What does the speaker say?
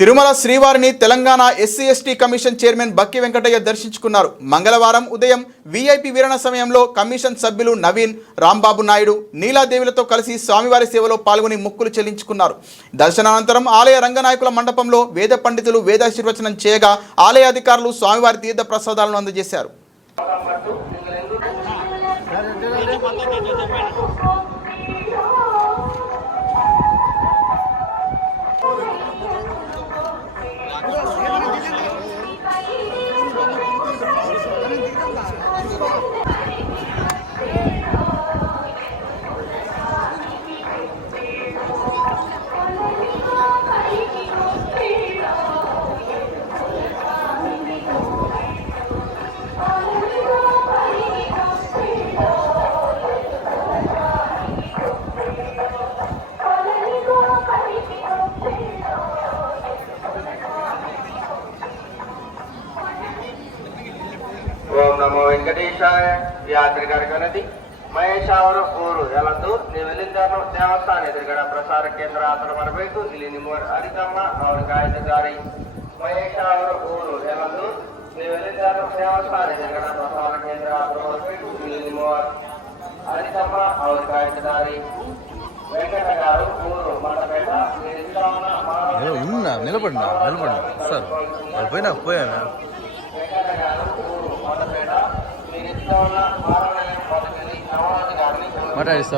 తిరుమల శ్రీవారిని Telangana SC ST commission chairman Bakki Venkataiah దర్శించుకున్నారు. మంగళవారం ఉదయం వీఐపీ విరణ సమయంలో కమిషన్ సభ్యులు నవీన్ రాంబాబు నాయుడు నీలాదేవులతో కలిసి స్వామివారి సేవలో పాల్గొని మొక్కులు చెల్లించుకున్నారు. దర్శనానంతరం ఆలయ రంగనాయకుల మండపంలో వేద పండితులు వేదాశీర్వచనం చేయగా ఆలయ అధికారులు స్వామివారి తీర్థ ప్రసాదాలను అందజేశారు. Yeah. ನಮೋ ವೆಂಕಟೇಶಾಯ ಯಾತ್ರಿಕರಿಗನದಿ ಮಹೇಶ್ ಅವರು ಊರು ಎಲ್ಲದ್ದು ನೀವೆಲ್ಲಿಂದ ದೇವಸ್ಥಾನ ಎದುರುಗಡೆ ಪ್ರಸಾರ ಕೇಂದ್ರ ಹತ್ರ ಬರಬೇಕು ಇಲ್ಲಿ ನಿಮ್ಮ ಹರಿತಮ್ಮ ಅವ್ರ ಗಾಯಕಗಾರಿ ಮಹೇಶ್ ಅವರ ಊರು ಎಲ್ಲದ್ದು ನೀವೆಲ್ಲಿಂದ ದೇವಸ್ಥಾನ ಎದುರುಗಡೆ ಪ್ರಸಾರ ಕೇಂದ್ರ ಹತ್ರ ಬರಬೇಕು ಇಲ್ಲಿ ನಿಮ್ಮ ಹರಿತಮ್ಮ ಅವ್ರ ಗಾಯಕಗಾರಿ వెంకట గారు ఊరు మండపేట మీరు ఇంకా ఉన్న మానవ- నేను ఉన్నా నిలబడినా నిలబడినా సార్ వాళ్ళు పోయినా పోయానా ఊరు మండపేట